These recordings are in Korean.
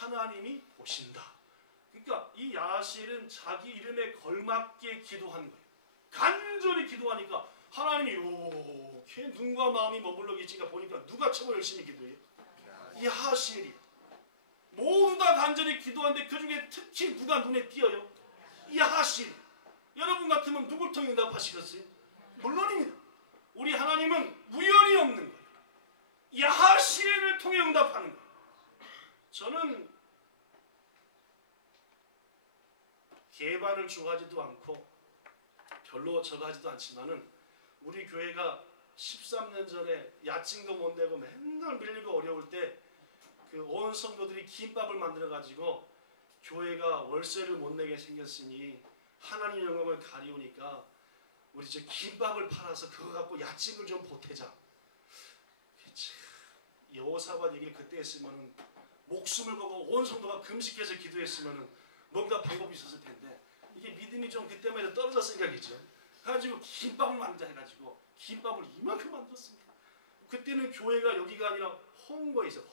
하나님이 보신다. 그러니까 이 야하시엘은 자기 이름에 걸맞게 기도한 거예요. 간절히 기도하니까 하나님이 이렇게 눈과 마음이 머물러 계시니까 보니까 누가 최고 열심히 기도해요? 야하시엘이. 모두 다 간절히 기도하는데 그 중에 특히 누가 눈에 띄어요? 야하시엘. 여러분 같으면 누굴 통해 응답하시겠어요? 물론입니다. 우리 하나님은 우연이 없는 거예요. 야하시엘을 통해 응답하는 거예요. 저는 개발을 좋아하지도 않고 별로 저가지도 않지만은 우리 교회가 13년 전에 야증도 못 내고 맨날 밀리고 어려울 때 그 온 성도들이 김밥을 만들어 가지고 교회가 월세를 못 내게 생겼으니 하나님 영광을 가리우니까 우리 저 김밥을 팔아서 그거 갖고 야증을 좀 보태자. 여호사밧 얘기를 그때 했으면은 목숨을 걸고 온 성도가 금식해서 기도했으면은 뭔가 방법이 있었을 텐데 이게 믿음이 좀 그때만 해도 떨어졌으니까 그죠. 그래가지고 김밥을 만들자 해가지고 김밥을 이만큼 만들었습니다. 그때는 교회가 여기가 아니라 홍거에 있어요.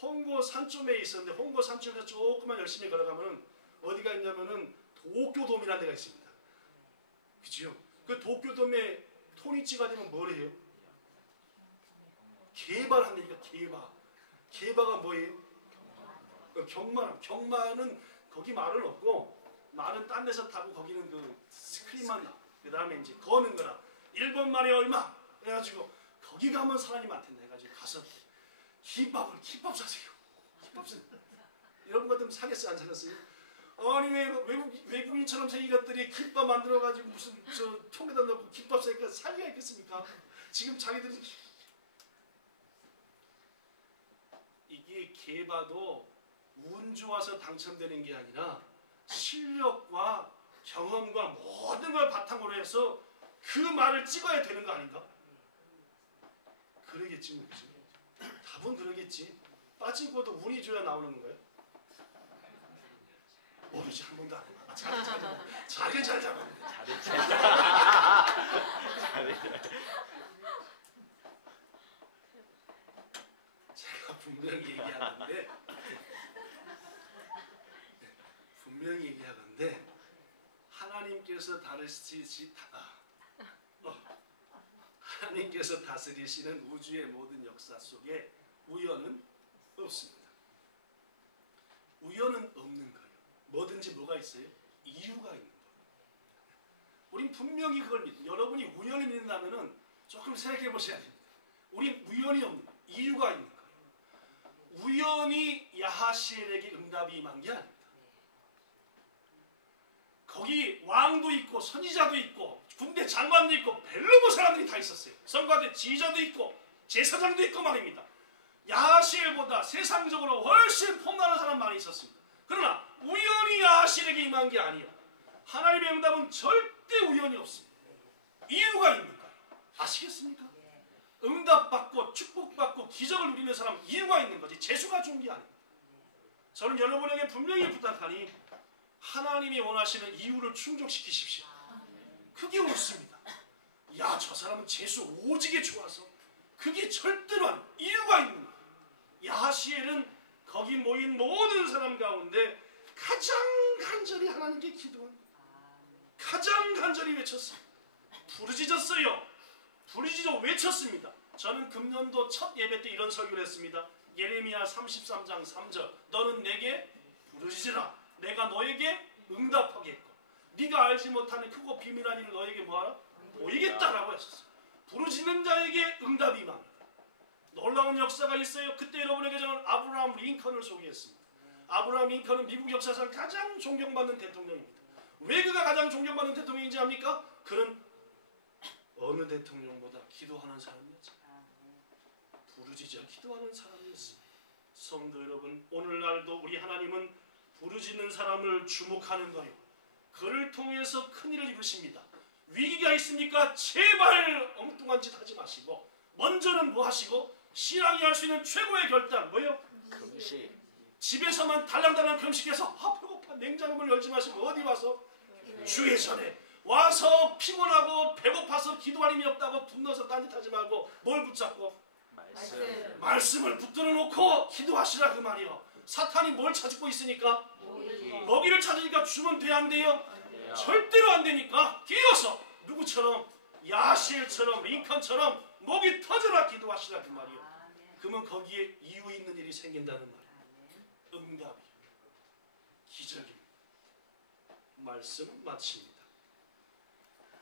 홍거 산점에 있었는데 홍거 산점에서 조금만 열심히 걸어가면은 어디가 있냐면은 도쿄돔이라는 데가 있습니다. 그죠? 그 도쿄돔에 토니치가 되면 뭘 해요? 개발한다니까 개발. 개발가 뭐예요? 경마는. 경마는 거기 말은 없고 말은 딴 데서 타고 거기는 그 스크린만 나. 그 다음에 이제 거는 거라. 1번 말에 얼마? 해가지고 거기 가면 사람이 많던데 해가지고 가서 김밥 사세요. 김밥 사세요. 여러분 같으면 사겠어요? 안 사겠어요? 아니 왜 외국인처럼 생긴 것들이 김밥 만들어가지고 무슨 저 통에다 넣고 김밥 사니까 살 리가 있겠습니까? 지금 자기들이 이게 개봐도 운 좋아서 당첨되는 게 아니라 실력과 경험과 모든 걸 바탕으로 해서 그 말을 찍어야 되는 거 아닌가? 그러겠지 뭐. 그치? 답은 그러겠지. 빠진거도 운이 줘야 나오는 거예요? 모르지. 한 번도 안 해봐. 자리 잘 잡았네. 자리 잘 잡았네. 제가 분명히 얘기하는데 하나님께서 하나님께서 다스리시는 우주의 모든 역사 속에 우연은 없습니다. 우연은 없는 거예요. 뭐든지 뭐가 있어요? 이유가 있는 거예요. 우린 분명히 그걸 믿어요. 여러분이 우연을 믿는다면 조금 생각해 보셔야 됩니다. 우린 우연이 없는 거예요. 이유가 있는 거예요. 우연히 야하시엘에게 응답이 임한 게 아닙니다. 거기 왕도 있고 선지자도 있고 군대 장관도 있고 벨로보 사람들이 다 있었어요. 성가대 지휘자도 있고 제사장도 있고 말입니다. 야하시엘보다 세상적으로 훨씬 폼나는 사람 많이 있었습니다. 그러나 우연히 야하시엘에게 임한 게 아니에요. 하나님의 응답은 절대 우연이 없습니다. 이유가 있는 거예요. 아시겠습니까? 응답받고 축복받고 기적을 누리는 사람은 이유가 있는 거지 재수가 좋은 게 아닙니다. 저는 여러분에게 분명히 부탁하니 하나님이 원하시는 이유를 충족시키십시오. 그게 옳습니다. 야, 저 사람은 재수 오지게 좋아서 그게 절대로 아니에요. 이유가 있는 거예요. 야하시엘은 거기 모인 모든 사람 가운데 가장 간절히 하나님께 기도한 거예요. 가장 간절히 외쳤어요. 부르짖었어요. 부르짖어 외쳤습니다. 저는 금년도 첫 예배 때 이런 설교를 했습니다. 예레미야 33장 3절 너는 내게 부르짖으라. 내가 너에게 응답하겠고 네가 알지 못하는 크고 비밀한 일을 너에게 뭐하라? 보이겠다라고 했었어요. 부르짖는 자에게 응답이 임합니다. 놀라운 역사가 있어요. 그때 여러분에게 저는 아브라함 링컨을 소개했습니다. 아브라함 링컨은 미국 역사상 가장 존경받는 대통령입니다. 왜 그가 가장 존경받는 대통령인지 압니까? 그는 어느 대통령보다 기도하는 사람이었죠. 부르짖어 기도하는 사람이었습니다. 성도 여러분, 오늘날도 우리 하나님은 부르짖는 사람을 주목하는 거예요. 그를 통해서 큰일을 이루십니다. 위기가 있습니까? 제발 엉뚱한 짓 하지 마시고 먼저는 뭐 하시고 신앙이 할 수 있는 최고의 결단 뭐예요? 금식. 집에서만 달랑달랑 금식해서 배고파 냉장고를 열지 마시고 어디 와서 주의 전에 와서 피곤하고 배고파서 기도할 힘이 없다고 분노해서 딴짓하지 말고 뭘 붙잡고 말씀을 붙들어 놓고 기도하시라 그 말이요. 사탄이 뭘 찾고 있으니까? 먹이. 먹이를 찾으니까 주면 돼, 안 돼요? 돼요. 절대로 안 되니까 기어서 누구처럼? 야시엘처럼, 링컨처럼 목이 터져라 기도하시라 그 말이요. 그러면 거기에 이유 있는 일이 생긴다는 말이에요. 응답이 기적입니다. 말씀 마칩니다.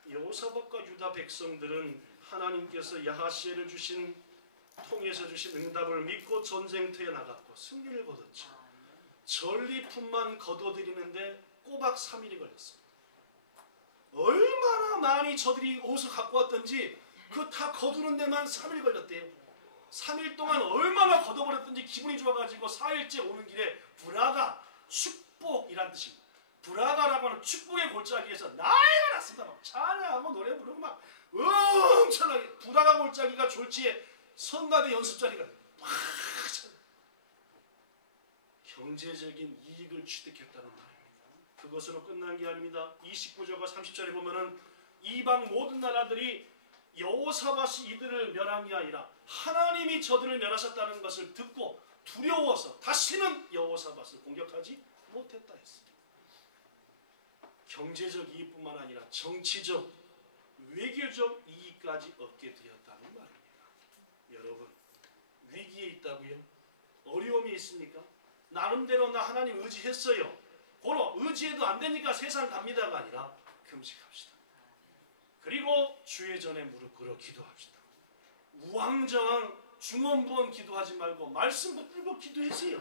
여호사밧과 유다 백성들은 하나님께서 야하시엘을 통해서 주신 응답을 믿고 전쟁터에 나갔고 승리를 거뒀죠. 전리품만 거둬들이는데 꼬박 3일이 걸렸어요. 얼마나 많이 저들이 어디서 갖고 왔던지 그 다 거두는 데만 3일 걸렸대요. 3일 동안 얼마나 걷어버렸던지 기분이 좋아가지고 4일째 오는 길에 브라가 축복이란 뜻입니다. 브라가라고 하는 축복의 골짜기에서 난리가 났습니다. 막 찬양하고 노래 부르고 막 엄청나게 브라가 골짜기가 졸지에 성가대 연습 자리가 막 경제적인 이익을 취득했다는 말입니다. 그것으로 끝난 게 아닙니다. 29절과 30절에 보면은 이방 모든 나라들이 여호사밧이 이들을 멸한 게 아니라 하나님이 저들을 멸하셨다는 것을 듣고 두려워서 다시는 여호사밧을 공격하지 못했다 했습니다. 경제적 이익뿐만 아니라 정치적, 외교적 이익까지 얻게 되었다는 말입니다. 여러분, 위기에 있다고요? 어려움이 있습니까? 나름대로 나 하나님 의지했어요. 고로 의지해도 안 되니까 세상 갑니다가 아니라 금식합시다. 그리고 주의 전에 무릎 꿇어 기도합시다. 우왕좌왕 중언부언 기도하지 말고 말씀 붙들고 기도하세요.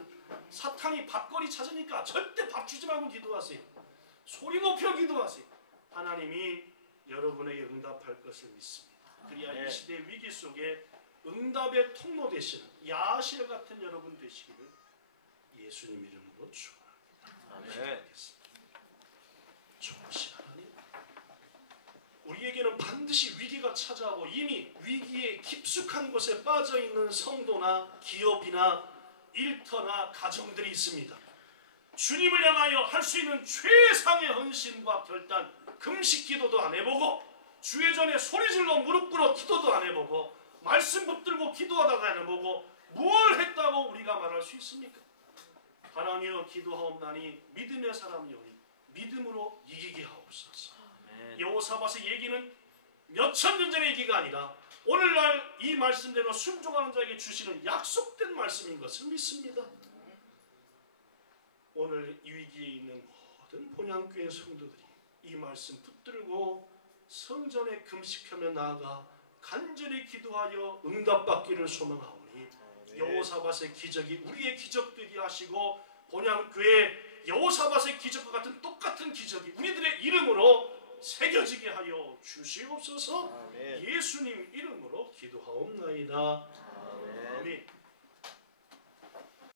사탄이 밥거리 찾으니까 절대 밥 주지 말고 기도하세요. 소리 높여 기도하세요. 하나님이 여러분에게 응답할 것을 믿습니다. 그래야 이 시대 위기 속에 응답의 통로 되시는 야시엘 같은 여러분 되시기를 예수님 이름으로 축원합니다. 좋으신 하나님, 우리에게는 반드시 위기가 찾아오고 이미 위기에 깊숙한 곳에 빠져있는 성도나 기업이나 일터나 가정들이 있습니다. 주님을 향하여 할 수 있는 최상의 헌신과 결단, 금식 기도도 안 해보고 주의 전에 소리질러 무릎 꿇어 기도도 안 해보고 말씀 붙들고 기도하다가 안 해보고 뭘 했다고 우리가 말할 수 있습니까? 하나님여 기도하옵나니 믿음의 사람이오니 믿음으로 이기게 하옵소서. 여호사밧의 얘기는 몇천 년 전의 얘기가 아니라 오늘날 이 말씀대로 순종하는 자에게 주시는 약속된 말씀인 것을 믿습니다. 오늘 이 위기에 있는 모든 본향교회 성도들이 이 말씀 붙들고 성전에 금식하며 나아가 간절히 기도하여 응답받기를 소망하오니 여호사밧의 기적이 우리의 기적 되게 하시고 본향교회 여호사밧의 기적과 같은 똑같은 기적이 우리들의 이름으로 새겨지게 하여 주시옵소서. 예수님 이름으로 기도하옵나이다. 아멘.